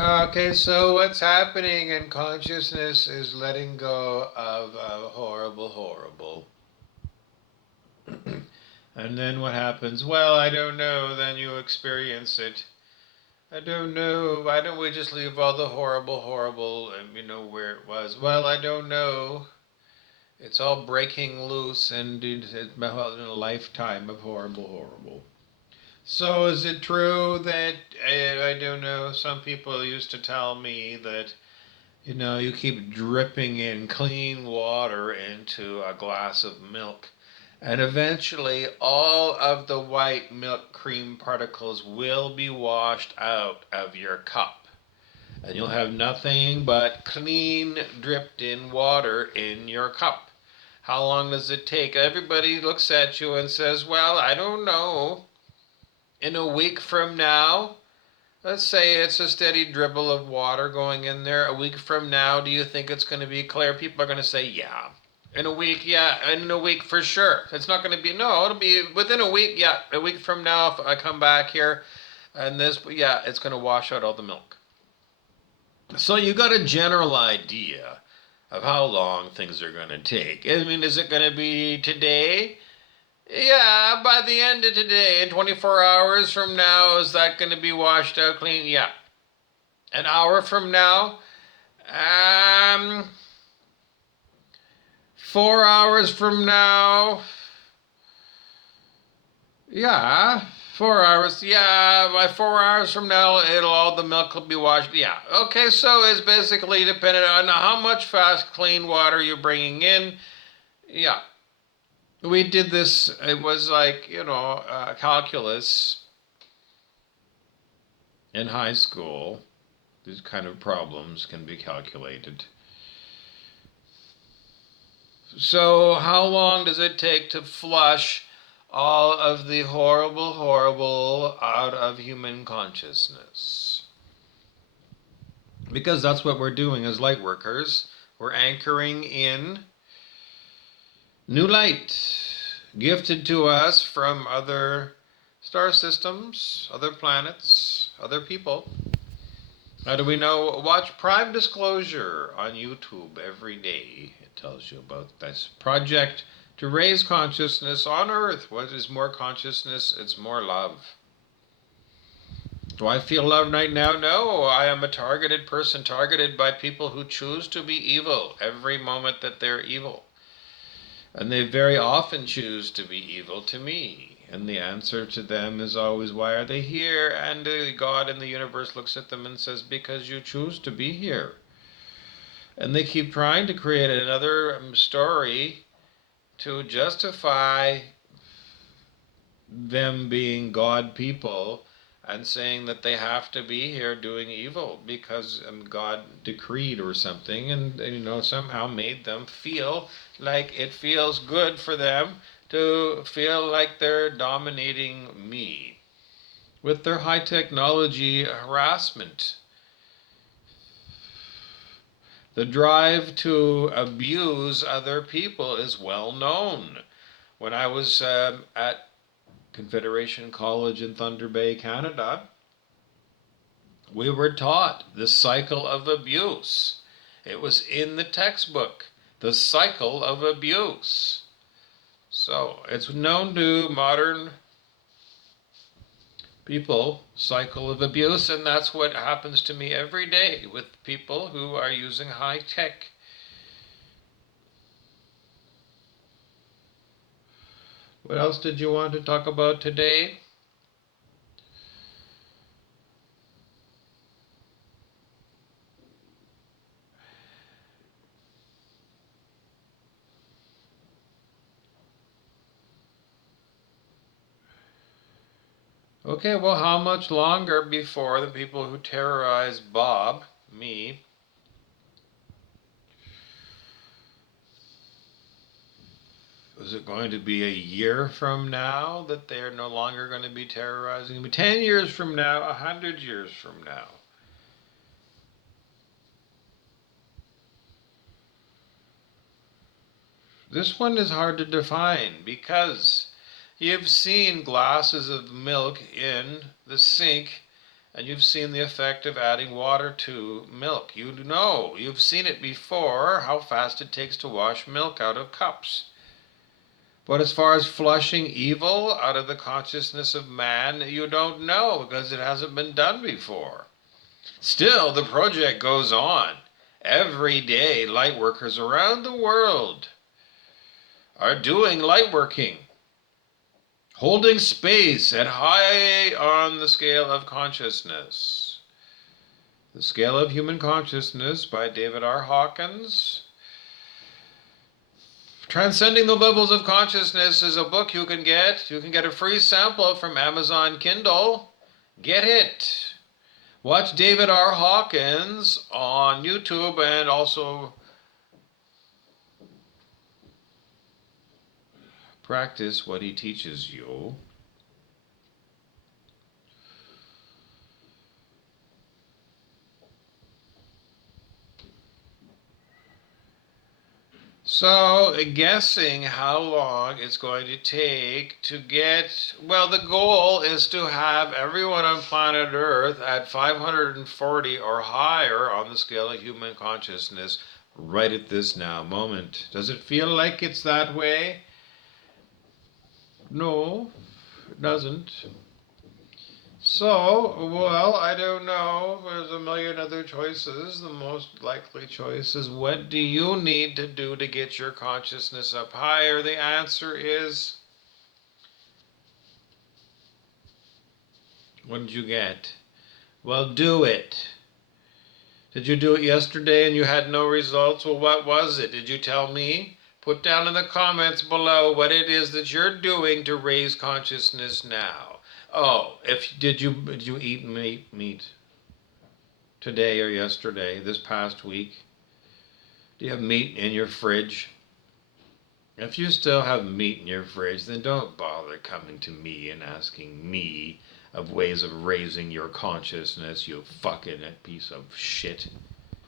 Okay, so what's happening in consciousness is letting go of horrible, horrible. And then what happens? Well, I don't know. Then you experience it. I don't know. Why don't we just leave all the horrible, horrible, where it was? Well, I don't know. It's all breaking loose, and it's been a lifetime of horrible, horrible. So is it true that I don't know? Some people used to tell me that you keep dripping in clean water into a glass of milk, and eventually all of the white milk cream particles will be washed out of your cup. And you'll have nothing but clean, dripped in water in your cup. How long does it take? Everybody looks at you and says, well, I don't know. In a week from now, let's say it's a steady dribble of water going in there. A week from now, do you think it's going to be clear? People are going to say, yeah. In a week, yeah. In a week, for sure. It's not going to be, no, it'll be within a week, yeah. A week from now, if I come back here and this, yeah, it's going to wash out all the milk. So you got a general idea of how long things are going to take. I mean, is it going to be today? Yeah, by the end of today, in 24 hours from now, is that going to be washed out clean? Yeah. An hour from now? Um, 4 hours from now? Yeah. 4 hours. Yeah, by 4 hours from now, all the milk will be washed. Yeah. Okay, so it's basically dependent on how much fast, clean water you're bringing in. Yeah. We did this, it was like, calculus in high school. These kind of problems can be calculated. So, how long does it take to flush all of the horrible, horrible out of human consciousness? Because that's what we're doing as light workers. We're anchoring in new light, gifted to us from other star systems, other planets, other people. How do we know? Watch Prime Disclosure on YouTube every day. It tells you about this project to raise consciousness on Earth. What is more consciousness? It's more love. Do I feel love right now? No. I am a targeted person, targeted by people who choose to be evil every moment that they're evil. And they very often choose to be evil to me. And the answer to them is always, why are they here? And God in the universe looks at them and says, because you choose to be here. And they keep trying to create another story to justify them being God people and saying that they have to be here doing evil because God decreed or something, and somehow made them feel like it feels good for them to feel like they're dominating me with their high technology harassment. The drive to abuse other people is well known. When I was at Confederation College in Thunder Bay, Canada, we were taught the cycle of abuse. It was in the textbook, the cycle of abuse. So it's known to modern people, cycle of abuse, and that's what happens to me every day with people who are using high tech. What else did you want to talk about today? Okay, well, how much longer before the people who terrorize Bob, me, is it going to be a year from now that they're no longer going to be terrorizing me? 10 years from now, 100 years from now? This one is hard to define because you've seen glasses of milk in the sink and you've seen the effect of adding water to milk. You know, you've seen it before, how fast it takes to wash milk out of cups. But as far as flushing evil out of the consciousness of man, you don't know because it hasn't been done before. Still, the project goes on. Every day, light workers around the world are doing light working, holding space at high on the scale of consciousness. The Scale of Human Consciousness by David R. Hawkins. Transcending the Levels of Consciousness is a book you can get. You can get a free sample from Amazon Kindle. Get it. Watch David R. Hawkins on YouTube and also practice what he teaches you. So, guessing how long it's going to take to get, well, the goal is to have everyone on planet Earth at 540 or higher on the scale of human consciousness right at this now moment. Does it feel like it's that way? No, it doesn't. So, well, I don't know. There's a million other choices. The most likely choice is, what do you need to do to get your consciousness up higher? The answer is, what did you get? Well, do it. Did you do it yesterday and you had no results? Well, what was it? Did you tell me? Put down in the comments below what it is that you're doing to raise consciousness now. Oh, did you eat meat today or yesterday, this past week? Do you have meat in your fridge? If you still have meat in your fridge, then don't bother coming to me and asking me of ways of raising your consciousness, you fucking piece of shit.